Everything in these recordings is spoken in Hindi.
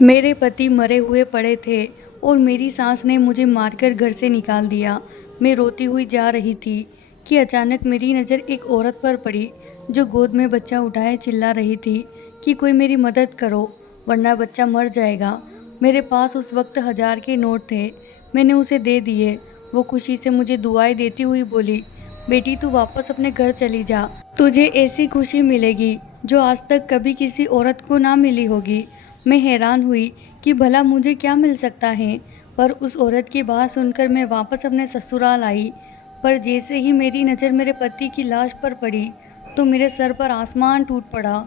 मेरे पति मरे हुए पड़े थे और मेरी सास ने मुझे मारकर घर से निकाल दिया। मैं रोती हुई जा रही थी कि अचानक मेरी नज़र एक औरत पर पड़ी जो गोद में बच्चा उठाए चिल्ला रही थी कि कोई मेरी मदद करो वरना बच्चा मर जाएगा। मेरे पास उस वक्त 1000 के नोट थे। मैंने उसे दे दिए। वो खुशी से मुझे दुआएं देती हुई बोली, बेटी तू वापस अपने घर चली जा, तुझे ऐसी खुशी मिलेगी जो आज तक कभी किसी औरत को ना मिली होगी। मैं हैरान हुई कि भला मुझे क्या मिल सकता है, पर उस औरत की बात सुनकर मैं वापस अपने ससुराल आई। पर जैसे ही मेरी नज़र मेरे पति की लाश पर पड़ी तो मेरे सर पर आसमान टूट पड़ा।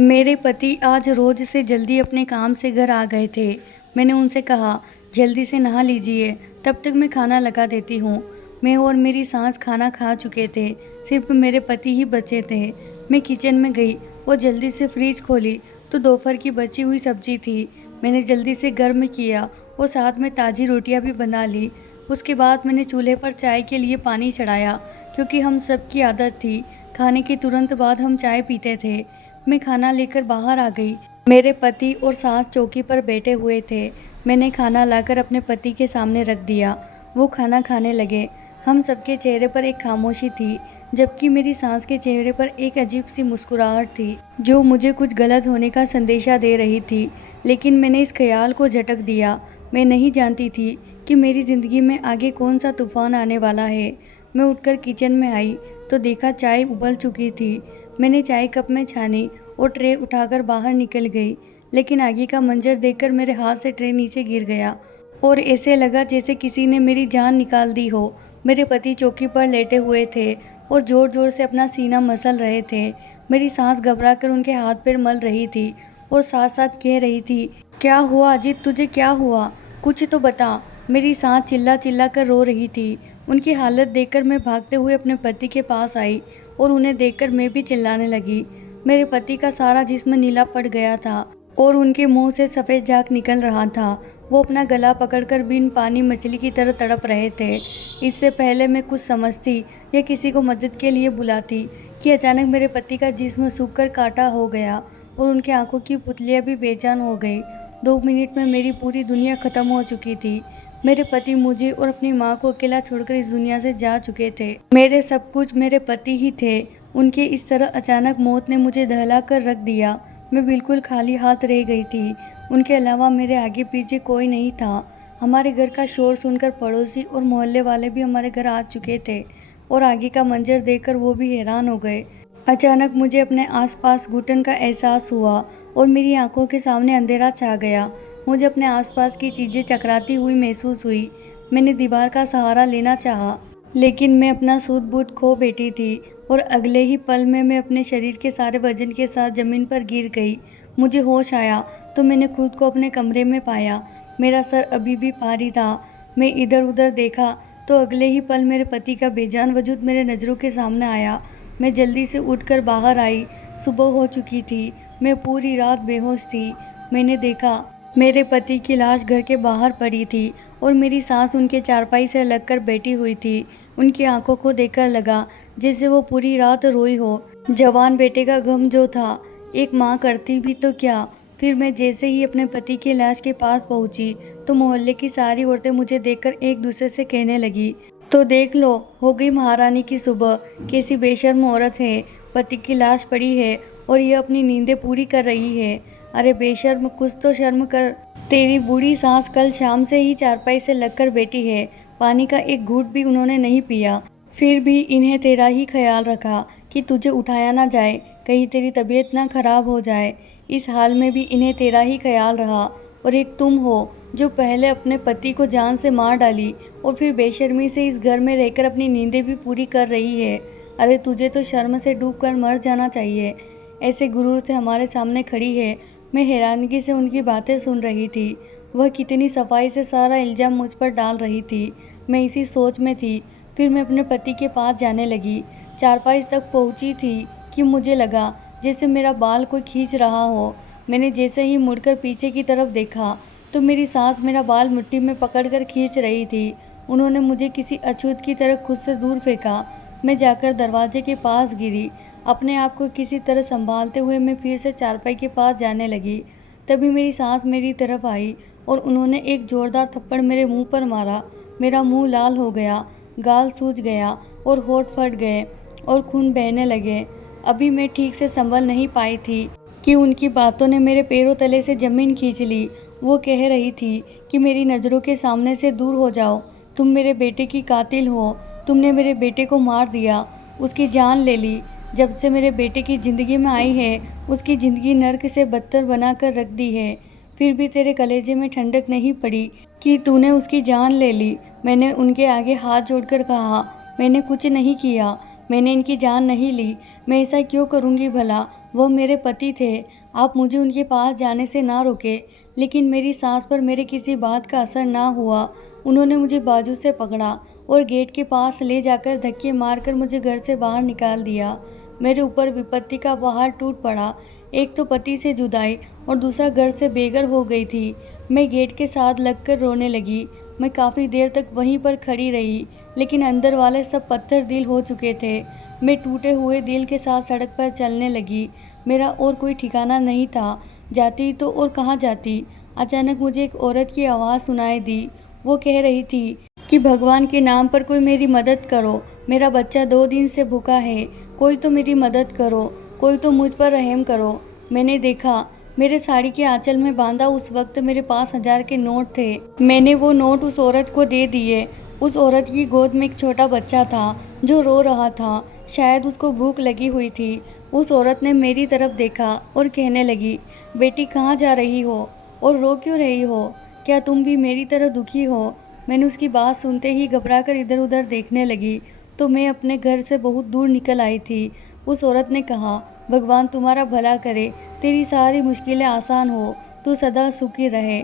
मेरे पति आज रोज से जल्दी अपने काम से घर आ गए थे। मैंने उनसे कहा, जल्दी से नहा लीजिए, तब तक मैं खाना लगा देती हूँ। मैं और मेरी सास खाना खा चुके थे, सिर्फ मेरे पति ही बचे थे। मैं किचन में गई और जल्दी से फ्रिज खोली तो दोपहर की बची हुई सब्जी थी। मैंने जल्दी से गर्म किया और साथ में ताज़ी रोटियां भी बना ली। उसके बाद मैंने चूल्हे पर चाय के लिए पानी चढ़ाया, क्योंकि हम सब की आदत थी खाने के तुरंत बाद हम चाय पीते थे। मैं खाना लेकर बाहर आ गई। मेरे पति और सास चौकी पर बैठे हुए थे। मैंने खाना लाकर अपने पति के सामने रख दिया। वो खाना खाने लगे। हम सबके चेहरे पर एक खामोशी थी, जबकि मेरी सास के चेहरे पर एक अजीब सी मुस्कुराहट थी जो मुझे कुछ गलत होने का संदेशा दे रही थी। लेकिन मैंने इस ख्याल को झटक दिया। मैं नहीं जानती थी कि मेरी ज़िंदगी में आगे कौन सा तूफान आने वाला है। मैं उठकर किचन में आई तो देखा चाय उबल चुकी थी। मैंने चाय कप में छानी और ट्रे उठाकर बाहर निकल गई, लेकिन आगे का मंजर देखकर मेरे हाथ से ट्रे नीचे गिर गया और ऐसे लगा जैसे किसी ने मेरी जान निकाल दी हो। मेरे पति चौकी पर लेटे हुए थे और ज़ोर ज़ोर से अपना सीना मसल रहे थे। मेरी सास घबराकर उनके हाथ पैर मल रही थी और साथ साथ कह रही थी, क्या हुआ अजीत, तुझे क्या हुआ, कुछ तो बता। मेरी सास चिल्ला चिल्ला कर रो रही थी। उनकी हालत देखकर मैं भागते हुए अपने पति के पास आई और उन्हें देखकर मैं भी चिल्लाने लगी। मेरे पति का सारा जिस्म नीला पड़ गया था और उनके मुंह से सफ़ेद झाग निकल रहा था। वो अपना गला पकड़कर बिन पानी मछली की तरह तड़प रहे थे। इससे पहले मैं कुछ समझती या किसी को मदद के लिए बुलाती कि अचानक मेरे पति का जिस्म सूखकर काटा हो गया और उनकी आंखों की पुतलियाँ भी बेजान हो गई। 2 मिनट में मेरी पूरी दुनिया ख़त्म हो चुकी थी। मेरे पति मुझे और अपनी माँ को अकेला छोड़कर इस दुनिया से जा चुके थे। मेरे सब कुछ मेरे पति ही थे। उनके इस तरह अचानक मौत ने मुझे दहला कर रख दिया। मैं बिल्कुल खाली हाथ रह गई थी। उनके अलावा मेरे आगे पीछे कोई नहीं था। हमारे घर का शोर सुनकर पड़ोसी और मोहल्ले वाले भी हमारे घर आ चुके थे और आगे का मंजर देखकर वो भी हैरान हो गए। अचानक मुझे अपने आसपास घुटन का एहसास हुआ और मेरी आंखों के सामने अंधेरा छा गया। मुझे अपने आसपास की चीज़ें चकराती हुई महसूस हुई। मैंने दीवार का सहारा लेना चाहा, लेकिन मैं अपना सूझबूझ खो बैठी थी और अगले ही पल में मैं अपने शरीर के सारे वजन के साथ ज़मीन पर गिर गई। मुझे होश आया तो मैंने खुद को अपने कमरे में पाया। मेरा सर अभी भी भारी था। मैं इधर उधर देखा तो अगले ही पल मेरे पति का बेजान वजूद मेरे नज़रों के सामने आया। मैं जल्दी से उठकर बाहर आई। सुबह हो चुकी थी। मैं पूरी रात बेहोश थी। मैंने देखा मेरे पति की लाश घर के बाहर पड़ी थी और मेरी सास उनके चारपाई से लगकर बैठी हुई थी। उनकी आंखों को देखकर लगा जैसे वो पूरी रात रोई हो। जवान बेटे का गम जो था एक माँ करती भी तो क्या। फिर मैं जैसे ही अपने पति की लाश के पास पहुंची तो मोहल्ले की सारी औरतें मुझे देखकर एक दूसरे से कहने लगी, तो देख लो, हो गई महारानी की सुबह, कैसी बेशर्म औरत है, पति की लाश पड़ी है और ये अपनी नींदें पूरी कर रही है। अरे बेशर्म, कुछ तो शर्म कर। तेरी बूढ़ी सास कल शाम से ही चारपाई से लगकर बैठी है। पानी का एक घूंट भी उन्होंने नहीं पिया। फिर भी इन्हें तेरा ही ख्याल रखा कि तुझे उठाया ना जाए, कहीं तेरी तबीयत ना खराब हो जाए। इस हाल में भी इन्हें तेरा ही ख्याल रहा। और एक तुम हो जो पहले अपने पति को जान से मार डाली और फिर बेशर्मी से इस घर में रहकर अपनी नींदें भी पूरी कर रही है। अरे तुझे तो शर्म से डूबकर मर जाना चाहिए। ऐसे गुरूर से हमारे सामने खड़ी है। मैं हैरानगी से उनकी बातें सुन रही थी। वह कितनी सफाई से सारा इल्ज़ाम मुझ पर डाल रही थी। मैं इसी सोच में थी। फिर मैं अपने पति के पास जाने लगी। चारपाई तक पहुंची थी कि मुझे लगा जैसे मेरा बाल कोई खींच रहा हो। मैंने जैसे ही मुड़कर पीछे की तरफ देखा तो मेरी सास मेरा बाल मुट्ठी में पकड़कर खींच रही थी। उन्होंने मुझे किसी अछूत की तरह खुद से दूर फेंका। मैं जाकर दरवाजे के पास गिरी। अपने आप को किसी तरह संभालते हुए मैं फिर से चारपाई के पास जाने लगी। तभी मेरी सास मेरी तरफ आई और उन्होंने एक ज़ोरदार थप्पड़ मेरे मुंह पर मारा। मेरा मुंह लाल हो गया, गाल सूज गया और होंठ फट गए और खून बहने लगे। अभी मैं ठीक से संभल नहीं पाई थी कि उनकी बातों ने मेरे पैरों तले से ज़मीन खींच ली। वो कह रही थी कि मेरी नज़रों के सामने से दूर हो जाओ, तुम मेरे बेटे की कातिल हो, तुमने मेरे बेटे को मार दिया, उसकी जान ले ली। जब से मेरे बेटे की ज़िंदगी में आई है, उसकी ज़िंदगी नर्क से बदतर बना कर रख दी है। फिर भी तेरे कलेजे में ठंडक नहीं पड़ी कि तूने उसकी जान ले ली। मैंने उनके आगे हाथ जोड़कर कहा, मैंने कुछ नहीं किया, मैंने इनकी जान नहीं ली, मैं ऐसा क्यों करूँगी भला? वह मेरे पति थे, आप मुझे उनके पास जाने से ना रोके। लेकिन मेरी सांस पर मेरे किसी बात का असर ना हुआ। उन्होंने मुझे बाजू से पकड़ा और गेट के पास ले जाकर धक्के मारकर मुझे घर से बाहर निकाल दिया। मेरे ऊपर विपत्ति का पहाड़ टूट पड़ा। एक तो पति से जुदाई और दूसरा घर से बेघर हो गई थी। मैं गेट के साथ लगकर रोने लगी। मैं काफ़ी देर तक वहीं पर खड़ी रही, लेकिन अंदर वाले सब पत्थर दिल हो चुके थे। मैं टूटे हुए दिल के साथ सड़क पर चलने लगी। मेरा और कोई ठिकाना नहीं था, जाती तो और कहाँ जाती। अचानक मुझे एक औरत की आवाज़ सुनाई दी। वो कह रही थी कि भगवान के नाम पर कोई मेरी मदद करो, मेरा बच्चा 2 दिन से भूखा है, कोई तो मेरी मदद करो, कोई तो मुझ पर रहम करो। मैंने देखा, मेरे साड़ी के आंचल में बांधा उस वक्त मेरे पास 1000 के नोट थे। मैंने वो नोट उस औरत को दे दिए। उस औरत की गोद में एक छोटा बच्चा था जो रो रहा था, शायद उसको भूख लगी हुई थी। उस औरत ने मेरी तरफ देखा और कहने लगी, बेटी कहाँ जा रही हो और रो क्यों रही हो? क्या तुम भी मेरी तरह दुखी हो? मैंने उसकी बात सुनते ही घबराकर इधर उधर देखने लगी तो मैं अपने घर से बहुत दूर निकल आई थी। उस औरत ने कहा, भगवान तुम्हारा भला करे, तेरी सारी मुश्किलें आसान हो, तू सदा सुखी रहे।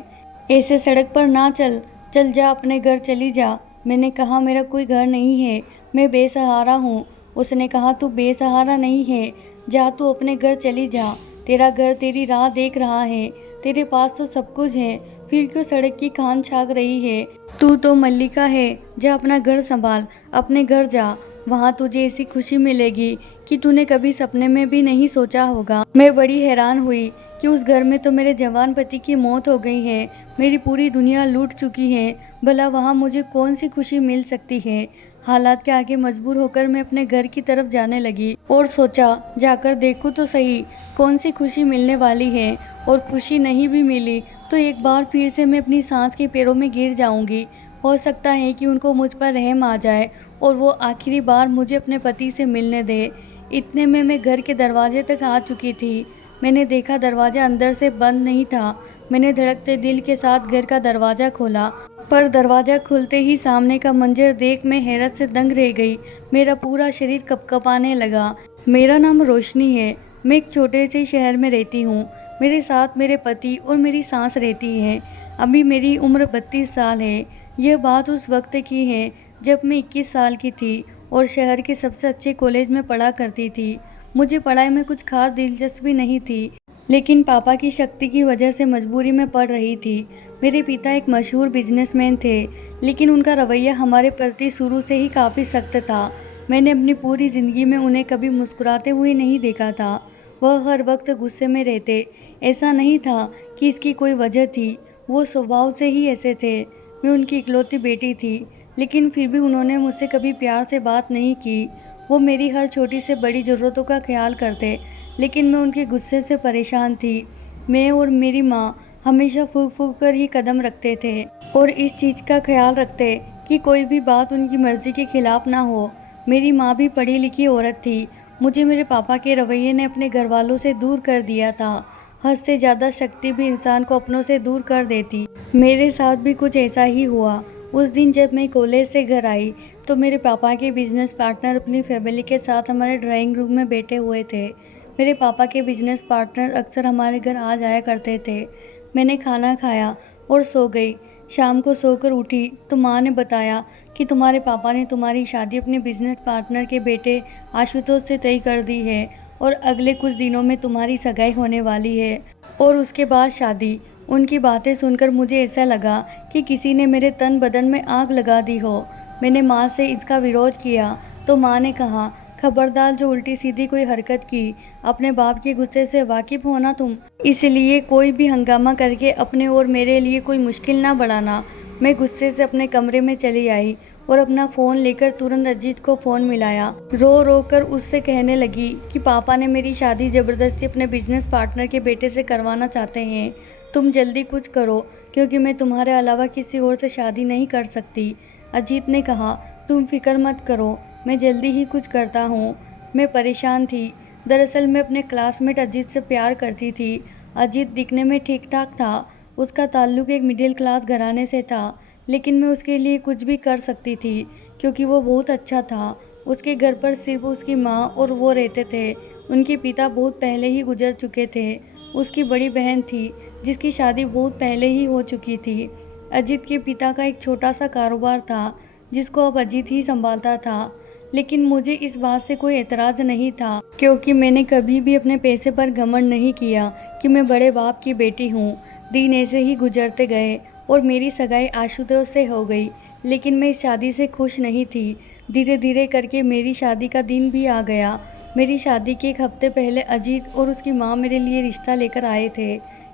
ऐसे सड़क पर ना चल, चल जा अपने घर चली जा। मैंने कहा, मेरा कोई घर नहीं है, मैं बेसहारा हूँ। उसने कहा, तू बेसहारा नहीं है, जा तू अपने घर चली जा, तेरा घर तेरी राह देख रहा है, तेरे पास तो सब कुछ है, फिर क्यों सड़क की खान छाग रही है? तू तो मल्लिका है, जा अपना घर संभाल, अपने घर जा, वहाँ तुझे ऐसी खुशी मिलेगी कि तूने कभी सपने में भी नहीं सोचा होगा। मैं बड़ी हैरान हुई कि उस घर में तो मेरे जवान पति की मौत हो गई है, मेरी पूरी दुनिया लूट चुकी है, भला वहाँ मुझे कौन सी खुशी मिल सकती है। हालात के आगे मजबूर होकर मैं अपने घर की तरफ जाने लगी और सोचा, जाकर देखूं तो सही कौन सी खुशी मिलने वाली है। और खुशी नहीं भी मिली तो एक बार फिर से मैं अपनी सांस के पैरों में गिर जाऊंगी। हो सकता है कि उनको मुझ पर रहम आ जाए और वो आखिरी बार मुझे अपने पति से मिलने दे। इतने में मैं घर के दरवाजे तक आ चुकी थी। मैंने देखा दरवाज़ा अंदर से बंद नहीं था। मैंने धड़कते दिल के साथ घर का दरवाज़ा खोला, पर दरवाज़ा खुलते ही सामने का मंजर देख मैं हैरत से दंग रह गई। मेरा पूरा शरीर कँपकँपाने लगा। मेरा नाम रोशनी है, मैं एक छोटे से शहर में रहती हूँ। मेरे साथ मेरे पति और मेरी सास रहती है। अभी मेरी उम्र 32 साल है। यह बात उस वक्त की है जब मैं 21 साल की थी और शहर के सबसे अच्छे कॉलेज में पढ़ा करती थी। मुझे पढ़ाई में कुछ खास दिलचस्पी नहीं थी, लेकिन पापा की शक्ति की वजह से मजबूरी में पढ़ रही थी। मेरे पिता एक मशहूर बिजनेसमैन थे, लेकिन उनका रवैया हमारे प्रति शुरू से ही काफ़ी सख्त था। मैंने अपनी पूरी ज़िंदगी में उन्हें कभी मुस्कुराते हुए नहीं देखा था। वह हर वक्त गुस्से में रहते। ऐसा नहीं था कि इसकी कोई वजह थी, वो स्वभाव से ही ऐसे थे। मैं उनकी इकलौती बेटी थी, लेकिन फिर भी उन्होंने मुझसे कभी प्यार से बात नहीं की। वो मेरी हर छोटी से बड़ी ज़रूरतों का ख्याल करते, लेकिन मैं उनके गुस्से से परेशान थी। मैं और मेरी माँ हमेशा फूंक फूंक कर ही कदम रखते थे और इस चीज़ का ख्याल रखते कि कोई भी बात उनकी मर्ज़ी के खिलाफ ना हो। मेरी माँ भी पढ़ी लिखी औरत थी। मुझे मेरे पापा के रवैये ने अपने घर वालों से दूर कर दिया था। हद से ज़्यादा शक्ति भी इंसान को अपनों से दूर कर देती। मेरे साथ भी कुछ ऐसा ही हुआ। उस दिन जब मैं कॉलेज से घर आई तो मेरे पापा के बिजनेस पार्टनर अपनी फैमिली के साथ हमारे ड्राइंग रूम में बैठे हुए थे। मेरे पापा के बिजनेस पार्टनर अक्सर हमारे घर आ जाया करते थे। मैंने खाना खाया और सो गई। शाम को सोकर उठी तो माँ ने बताया कि तुम्हारे पापा ने तुम्हारी शादी अपने बिजनेस पार्टनर के बेटे आशुतोष से तय कर दी है और अगले कुछ दिनों में तुम्हारी सगाई होने वाली है और उसके बाद शादी। उनकी बातें सुनकर मुझे ऐसा लगा कि किसी ने मेरे तन बदन में आग लगा दी हो। मैंने माँ से इसका विरोध किया तो माँ ने कहा, खबरदार, जो उल्टी सीधी कोई हरकत की, अपने बाप के गुस्से से वाकिफ हो ना तुम, इसलिए कोई भी हंगामा करके अपने और मेरे लिए कोई मुश्किल ना बढ़ाना। मैं गुस्से से अपने कमरे में चली आई और अपना फ़ोन लेकर तुरंत अजीत को फ़ोन मिलाया। रो रो कर उससे कहने लगी कि पापा ने मेरी शादी ज़बरदस्ती अपने बिजनेस पार्टनर के बेटे से करवाना चाहते हैं। तुम जल्दी कुछ करो, क्योंकि मैं तुम्हारे अलावा किसी और से शादी नहीं कर सकती। अजीत ने कहा, तुम फिक्र मत करो, मैं जल्दी ही कुछ करता हूँ। मैं परेशान थी। दरअसल मैं अपने क्लासमेट अजीत से प्यार करती थी। अजीत दिखने में ठीक ठाक था, उसका ताल्लुक एक मिडिल क्लास घराने से था, लेकिन मैं उसके लिए कुछ भी कर सकती थी क्योंकि वो बहुत अच्छा था। उसके घर पर सिर्फ उसकी माँ और वो रहते थे। उनके पिता बहुत पहले ही गुजर चुके थे। उसकी बड़ी बहन थी जिसकी शादी बहुत पहले ही हो चुकी थी। अजीत के पिता का एक छोटा सा कारोबार था जिसको अब अजीत ही संभालता था, लेकिन मुझे इस बात से कोई एतराज़ नहीं था क्योंकि मैंने कभी भी अपने पैसे पर घमंड नहीं किया कि मैं बड़े बाप की बेटी हूँ। दिन ऐसे ही गुजरते गए और मेरी सगाई आशुतोष से हो गई, लेकिन मैं इस शादी से खुश नहीं थी। धीरे धीरे करके मेरी शादी का दिन भी आ गया। मेरी शादी के एक हफ्ते पहले अजीत और उसकी माँ मेरे लिए रिश्ता लेकर आए थे।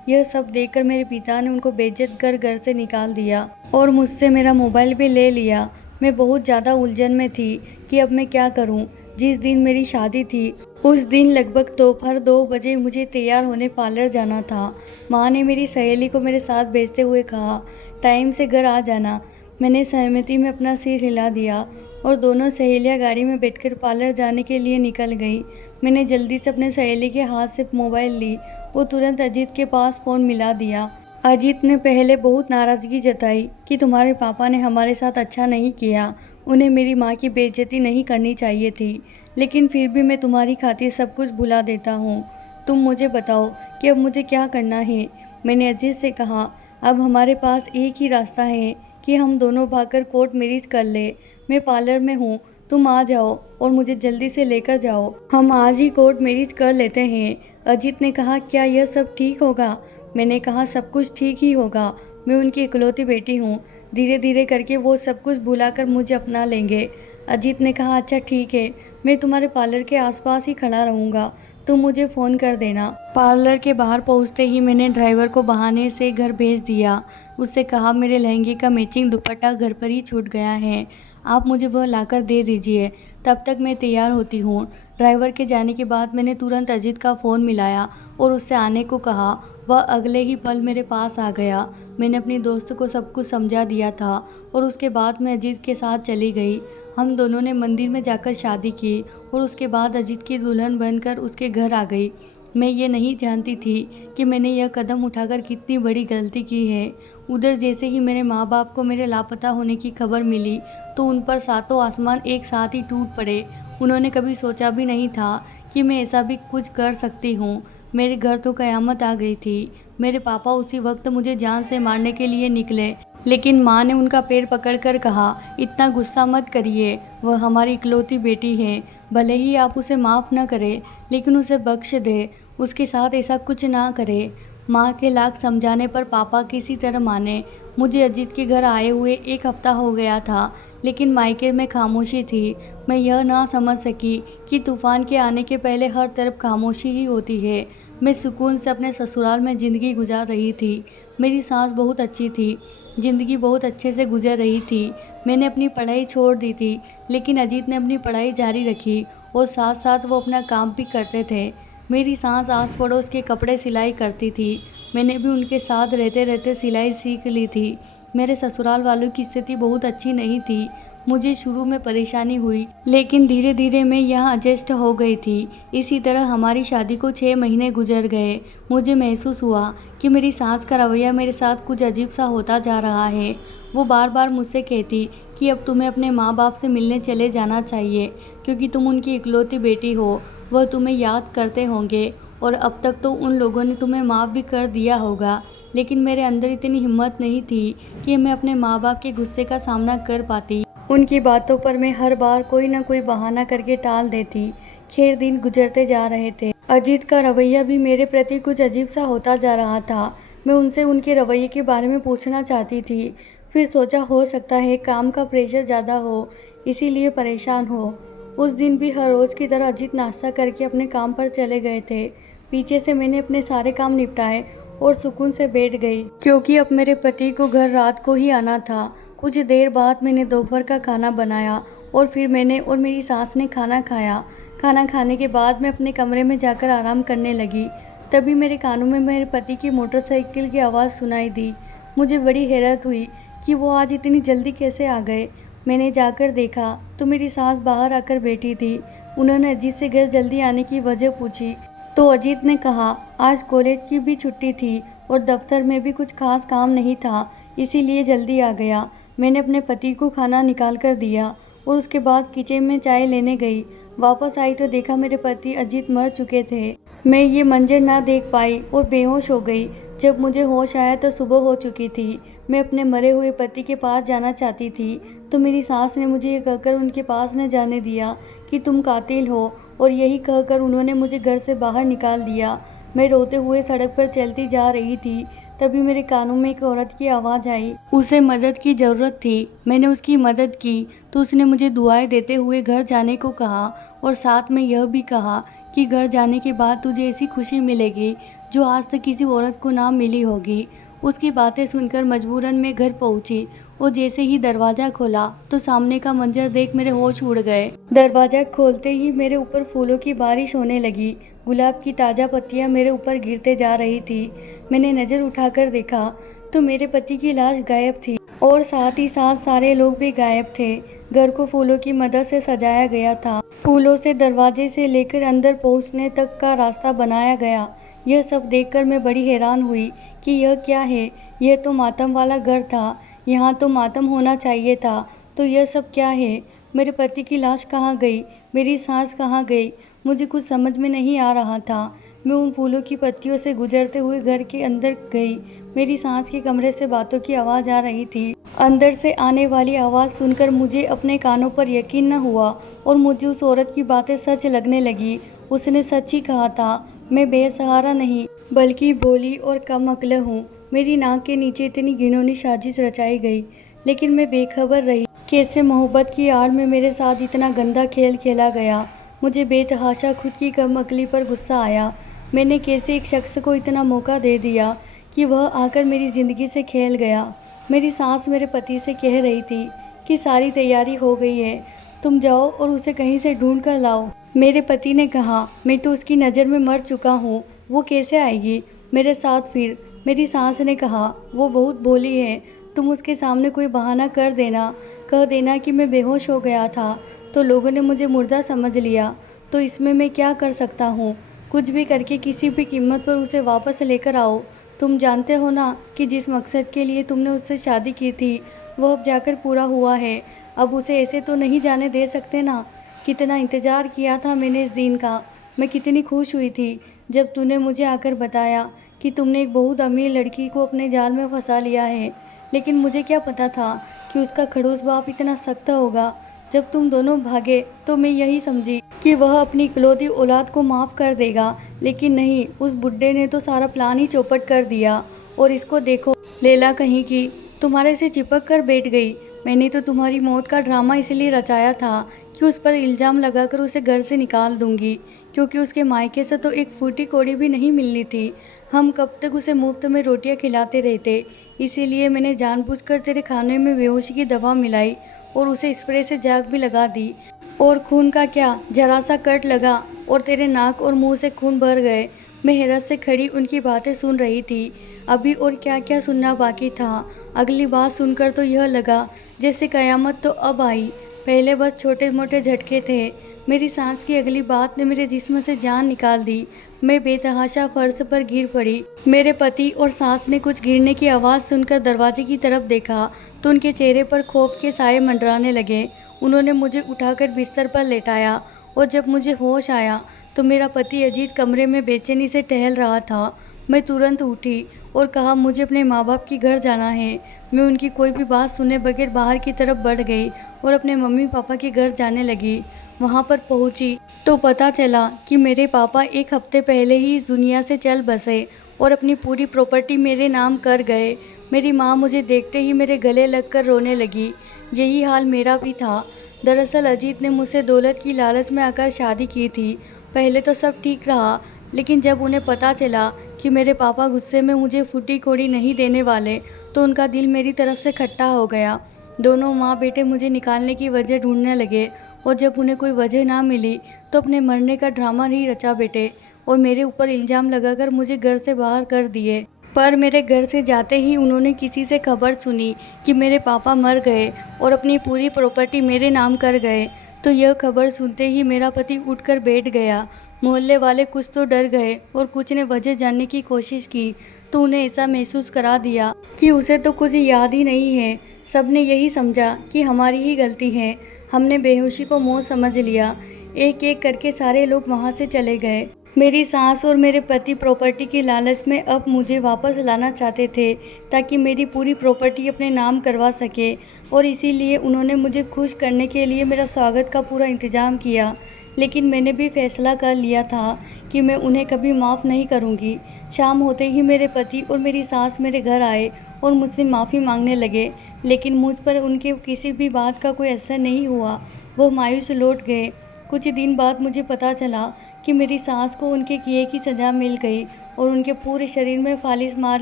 यह सब देखकर मेरे पिता ने उनको बेइज्जत कर घर से निकाल दिया और मुझसे मेरा मोबाइल भी ले लिया। मैं बहुत ज़्यादा उलझन में थी कि अब मैं क्या करूं। जिस दिन मेरी शादी थी उस दिन लगभग दोपहर 2 बजे मुझे तैयार होने पार्लर जाना था। माँ ने मेरी सहेली को मेरे साथ भेजते हुए कहा, टाइम से घर आ जाना। मैंने सहमति में अपना सिर हिला दिया और दोनों सहेलियां गाड़ी में बैठकर पार्लर जाने के लिए निकल गई। मैंने जल्दी से अपने सहेली के हाथ से मोबाइल ली और तुरंत अजीत के पास फ़ोन मिला दिया। अजीत ने पहले बहुत नाराज़गी जताई कि तुम्हारे पापा ने हमारे साथ अच्छा नहीं किया, उन्हें मेरी माँ की बेइज्जती नहीं करनी चाहिए थी, लेकिन फिर भी मैं तुम्हारी खातिर सब कुछ भुला देता हूँ। तुम मुझे बताओ कि अब मुझे क्या करना है। मैंने अजीत से कहा, अब हमारे पास एक ही रास्ता है कि हम दोनों भागकर कोर्ट मैरिज कर ले। मैं पार्लर में हूँ, तुम आ जाओ और मुझे जल्दी से लेकर जाओ। हम आज ही कोर्ट मैरिज कर लेते हैं। अजीत ने कहा, क्या यह सब ठीक होगा? मैंने कहा, सब कुछ ठीक ही होगा, मैं उनकी इकलौती बेटी हूँ। धीरे धीरे करके वो सब कुछ भुलाकर मुझे अपना लेंगे। अजीत ने कहा, अच्छा ठीक है, मैं तुम्हारे पार्लर के आसपास ही खड़ा रहूँगा, तुम मुझे फ़ोन कर देना। पार्लर के बाहर पहुँचते ही मैंने ड्राइवर को बहाने से घर भेज दिया। उससे कहा, मेरे लहंगे का मैचिंग दुपट्टा घर पर ही छूट गया है, आप मुझे वह लाकर दे दीजिए, तब तक मैं तैयार होती हूँ। ड्राइवर के जाने के बाद मैंने तुरंत अजीत का फ़ोन मिलाया और उससे आने को कहा। वह अगले ही पल मेरे पास आ गया। मैंने अपनी दोस्त को सब कुछ समझा दिया था और उसके बाद मैं अजीत के साथ चली गई। हम दोनों ने मंदिर में जाकर शादी की और उसके बाद अजीत की दुल्हन बनकर उसके घर आ गई। मैं ये नहीं जानती थी कि मैंने यह कदम उठाकर कितनी बड़ी गलती की है। उधर जैसे ही मेरे माँ बाप को मेरे लापता होने की खबर मिली तो उन पर सातों आसमान एक साथ ही टूट पड़े। उन्होंने कभी सोचा भी नहीं था कि मैं ऐसा भी कुछ कर सकती हूँ। मेरे घर तो कयामत आ गई थी। मेरे पापा उसी वक्त मुझे जान से मारने के लिए निकले, लेकिन माँ ने उनका पैर पकड़कर कहा, इतना गुस्सा मत करिए, वह हमारी इकलौती बेटी है। भले ही आप उसे माफ़ न करें, लेकिन उसे बख्श दे, उसके साथ ऐसा कुछ ना करे। माँ के लाख समझाने पर पापा किसी तरह माने। मुझे अजीत के घर आए हुए 1 हफ्ता हो गया था, लेकिन मायके में खामोशी थी। मैं यह ना समझ सकी कि तूफ़ान के आने के पहले हर तरफ खामोशी ही होती है। मैं सुकून से अपने ससुराल में ज़िंदगी गुजार रही थी। मेरी सास बहुत अच्छी थी, ज़िंदगी बहुत अच्छे से गुजर रही थी। मैंने अपनी पढ़ाई छोड़ दी थी, लेकिन अजीत ने अपनी पढ़ाई जारी रखी और साथ साथ वो अपना काम भी करते थे। मेरी सास आस पड़ोस के कपड़े सिलाई करती थी। मैंने भी उनके साथ रहते रहते सिलाई सीख ली थी। मेरे ससुराल वालों की स्थिति बहुत अच्छी नहीं थी। मुझे शुरू में परेशानी हुई, लेकिन धीरे धीरे मैं यहाँ एडजस्ट हो गई थी। इसी तरह हमारी शादी को 6 महीने गुजर गए। मुझे महसूस हुआ कि मेरी सास का रवैया मेरे साथ कुछ अजीब सा होता जा रहा है। वो बार बार मुझसे कहती कि अब तुम्हें अपने माँ बाप से मिलने चले जाना चाहिए, क्योंकि तुम उनकी इकलौती बेटी हो, वह तुम्हें याद करते होंगे और अब तक तो उन लोगों ने तुम्हें माफ़ भी कर दिया होगा। लेकिन मेरे अंदर इतनी हिम्मत नहीं थी कि मैं अपने माँ बाप के गुस्से का सामना कर पाती। उनकी बातों पर मैं हर बार कोई ना कोई बहाना करके टाल देती। खैर, दिन गुजरते जा रहे थे। अजीत का रवैया भी मेरे प्रति कुछ अजीब सा होता जा रहा था। मैं उनसे उनके रवैये के बारे में पूछना चाहती थी, फिर सोचा हो सकता है काम का प्रेशर ज़्यादा हो, इसीलिए परेशान हो। उस दिन भी हर रोज़ की तरह अजीत नाश्ता करके अपने काम पर चले गए थे। पीछे से मैंने अपने सारे काम निपटाए और सुकून से बैठ गई, क्योंकि अब मेरे पति को घर रात को ही आना था। कुछ देर बाद मैंने दोपहर का खाना बनाया और फिर मैंने और मेरी सास ने खाना खाया। खाना खाने के बाद मैं अपने कमरे में जाकर आराम करने लगी। तभी मेरे कानों में मेरे पति की मोटरसाइकिल की आवाज़ सुनाई दी। मुझे बड़ी हैरत हुई कि वो आज इतनी जल्दी कैसे आ गए। मैंने जाकर देखा तो मेरी सास बाहर आकर बैठी थी। उन्होंने अजीत से घर जल्दी आने की वजह पूछी तो अजीत ने कहा आज कॉलेज की भी छुट्टी थी और दफ्तर में भी कुछ खास काम नहीं था, इसीलिए जल्दी आ गया। मैंने अपने पति को खाना निकाल कर दिया और उसके बाद किचन में चाय लेने गई। वापस आई तो देखा मेरे पति अजीत मर चुके थे। मैं ये मंजर ना देख पाई और बेहोश हो गई। जब मुझे होश आया तो सुबह हो चुकी थी। मैं अपने मरे हुए पति के पास जाना चाहती थी तो मेरी सास ने मुझे ये कहकर उनके पास न जाने दिया कि तुम कातिल हो, और यही कहकर उन्होंने मुझे घर से बाहर निकाल दिया। मैं रोते हुए सड़क पर चलती जा रही थी, तभी मेरे कानों में एक औरत की आवाज़ आई। उसे मदद की ज़रूरत थी। मैंने उसकी मदद की तो उसने मुझे दुआएं देते हुए घर जाने को कहा और साथ में यह भी कहा कि घर जाने के बाद तुझे ऐसी खुशी मिलेगी जो आज तक किसी औरत को ना मिली होगी। उसकी बातें सुनकर मजबूरन मैं घर पहुंची और जैसे ही दरवाज़ा खोला तो सामने का मंजर देख मेरे होश उड़ गए। दरवाज़ा खोलते ही मेरे ऊपर फूलों की बारिश होने लगी। गुलाब की ताज़ा पत्तियां मेरे ऊपर गिरते जा रही थी। मैंने नज़र उठाकर देखा तो मेरे पति की लाश गायब थी और साथ ही साथ सारे लोग भी गायब थे। घर को फूलों की मदद से सजाया गया था। फूलों से दरवाजे से लेकर अंदर पहुंचने तक का रास्ता बनाया गया। यह सब देखकर मैं बड़ी हैरान हुई कि यह क्या है। यह तो मातम वाला घर था, यहाँ तो मातम होना चाहिए था। तो यह सब क्या है? मेरे पति की लाश कहाँ गई? मेरी सांस कहाँ गई? मुझे कुछ समझ में नहीं आ रहा था। मैं उन फूलों की पत्तियों से गुजरते हुए घर के अंदर गई। मेरी सांस के कमरे से बातों की आवाज़ आ रही थी। अंदर से आने वाली आवाज़ सुनकर मुझे अपने कानों पर यकीन न हुआ और मुझे उस औरत की बातें सच लगने लगी। उसने सच ही कहा था। मैं बेसहारा नहीं बल्कि भोली और कम अक्ल हूँ। मेरी नाक के नीचे इतनी घिनौनी साजिश रचाई गई, लेकिन मैं बेखबर रही। कैसे मोहब्बत की आड़ में मेरे साथ इतना गंदा खेल खेला गया। मुझे बेतहाशा खुद की कम अक्ली पर गुस्सा आया। मैंने कैसे एक शख्स को इतना मौका दे दिया कि वह आकर मेरी ज़िंदगी से खेल गया। मेरी सास मेरे पति से कह रही थी कि सारी तैयारी हो गई है, तुम जाओ और उसे कहीं से ढूंढ कर लाओ। मेरे पति ने कहा मैं तो उसकी नज़र में मर चुका हूँ, वो कैसे आएगी मेरे साथ फिर। मेरी सास ने कहा वो बहुत भोली है, तुम उसके सामने कोई बहाना कर देना, कह देना कि मैं बेहोश हो गया था तो लोगों ने मुझे मुर्दा समझ लिया। तो इसमें मैं क्या कर सकता हूँ? कुछ भी करके किसी भी कीमत पर उसे वापस लेकर आओ। तुम जानते हो ना कि जिस मकसद के लिए तुमने उससे शादी की थी वह अब जाकर पूरा हुआ है। अब उसे ऐसे तो नहीं जाने दे सकते ना। कितना इंतज़ार किया था मैंने इस दिन का। मैं कितनी खुश हुई थी जब तूने मुझे आकर बताया कि तुमने एक बहुत अमीर लड़की को अपने जाल में फंसा लिया है। लेकिन मुझे क्या पता था कि उसका खड़ूस बाप इतना सख्त होगा। जब तुम दोनों भागे तो मैं यही समझी कि वह अपनी इकलौती औलाद को माफ़ कर देगा, लेकिन नहीं, उस बुड्ढे ने तो सारा प्लान ही चौपट कर दिया। और इसको देखो, लैला कहीं की तुम्हारे से चिपक कर बैठ गई। मैंने तो तुम्हारी मौत का ड्रामा इसलिए रचाया था कि उस पर इल्ज़ाम लगाकर उसे घर से निकाल दूंगी, क्योंकि उसके मायके से तो एक फूटी कौड़ी भी नहीं मिलनी थी। हम कब तक उसे मुफ्त में रोटियां खिलाते रहते। इसीलिए मैंने जानबूझकर तेरे खाने में बेहोशी की दवा मिलाई और उसे स्प्रे से जाग भी लगा दी। और खून का क्या, जरा सा कट लगा और तेरे नाक और मुंह से खून भर गए। मैं हैरत से खड़ी उनकी बातें सुन रही थी। अभी और क्या क्या सुनना बाकी था। अगली बात सुनकर तो यह लगा जैसे कयामत तो अब आई। पहले बस छोटे मोटे झटके थे। मेरी सांस की अगली बात ने मेरे जिस्म से जान निकाल दी। मैं बेतहाशा फर्श पर गिर पड़ी। मेरे पति और सास ने कुछ गिरने की आवाज़ सुनकर दरवाजे की तरफ देखा तो उनके चेहरे पर खौफ के साए मंडराने लगे। उन्होंने मुझे उठाकर बिस्तर पर लेटाया और जब मुझे होश आया तो मेरा पति अजीत कमरे में बेचैनी से टहल रहा था। मैं तुरंत उठी और कहा मुझे अपने माँ बाप के घर जाना है। मैं उनकी कोई भी बात सुने बगैर बाहर की तरफ बढ़ गई और अपने मम्मी पापा के घर जाने लगी। वहाँ पर पहुँची तो पता चला कि मेरे पापा एक हफ्ते पहले ही इस दुनिया से चल बसे और अपनी पूरी प्रॉपर्टी मेरे नाम कर गए। मेरी माँ मुझे देखते ही मेरे गले लगकर रोने लगी। यही हाल मेरा भी था। दरअसल अजीत ने मुझसे दौलत की लालच में आकर शादी की थी। पहले तो सब ठीक रहा, लेकिन जब उन्हें पता चला कि मेरे पापा गुस्से में मुझे फूटी कौड़ी नहीं देने वाले, तो उनका दिल मेरी तरफ से खट्टा हो गया। दोनों माँ बेटे मुझे निकालने की वजह ढूंढने लगे, और जब उन्हें कोई वजह ना मिली तो अपने मरने का ड्रामा ही रचा बेटे, और मेरे ऊपर इल्ज़ाम लगाकर मुझे घर से बाहर कर दिए। पर मेरे घर से जाते ही उन्होंने किसी से खबर सुनी कि मेरे पापा मर गए और अपनी पूरी प्रॉपर्टी मेरे नाम कर गए। तो यह खबर सुनते ही मेरा पति उठकर बैठ गया। मोहल्ले वाले कुछ तो डर गए और कुछ ने वजह जानने की कोशिश की, तो उन्हें ऐसा महसूस करा दिया कि उसे तो कुछ याद ही नहीं है। सबने यही समझा कि हमारी ही गलती है। हमने बेहोशी को मौत समझ लिया। एक एक करके सारे लोग वहाँ से चले गए। मेरी सास और मेरे पति प्रॉपर्टी की लालच में अब मुझे वापस लाना चाहते थे, ताकि मेरी पूरी प्रॉपर्टी अपने नाम करवा सके, और इसीलिए उन्होंने मुझे खुश करने के लिए मेरा स्वागत का पूरा इंतज़ाम किया। लेकिन मैंने भी फैसला कर लिया था कि मैं उन्हें कभी माफ़ नहीं करूँगी। शाम होते ही मेरे पति और मेरी सास मेरे घर आए और मुझसे माफ़ी मांगने लगे, लेकिन मुझ पर उनके किसी भी बात का कोई असर नहीं हुआ। वो मायूस लौट गए। कुछ दिन बाद मुझे पता चला कि मेरी सास को उनके किए की सज़ा मिल गई और उनके पूरे शरीर में फालिस मार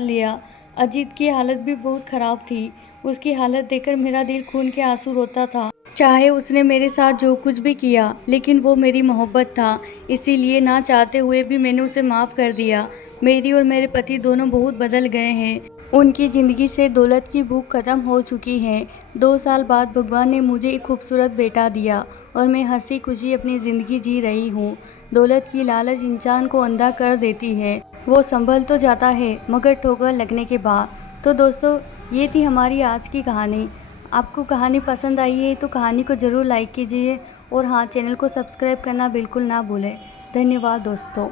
लिया। अजीत की हालत भी बहुत ख़राब थी। उसकी हालत देखकर मेरा दिल खून के आंसू रोता था। चाहे उसने मेरे साथ जो कुछ भी किया, लेकिन वो मेरी मोहब्बत था, इसीलिए ना चाहते हुए भी मैंने उसे माफ़ कर दिया। मेरी और मेरे पति दोनों बहुत बदल गए हैं। उनकी ज़िंदगी से दौलत की भूख ख़त्म हो चुकी है। 2 साल बाद भगवान ने मुझे एक खूबसूरत बेटा दिया और मैं हंसी खुशी अपनी ज़िंदगी जी रही हूँ। दौलत की लालच इंसान को अंधा कर देती है। वो संभल तो जाता है, मगर ठोकर लगने के बाद। तो दोस्तों, ये थी हमारी आज की कहानी। आपको कहानी पसंद आई है तो कहानी को ज़रूर लाइक कीजिए, और हाँ, चैनल को सब्सक्राइब करना बिल्कुल ना भूलें। धन्यवाद दोस्तों।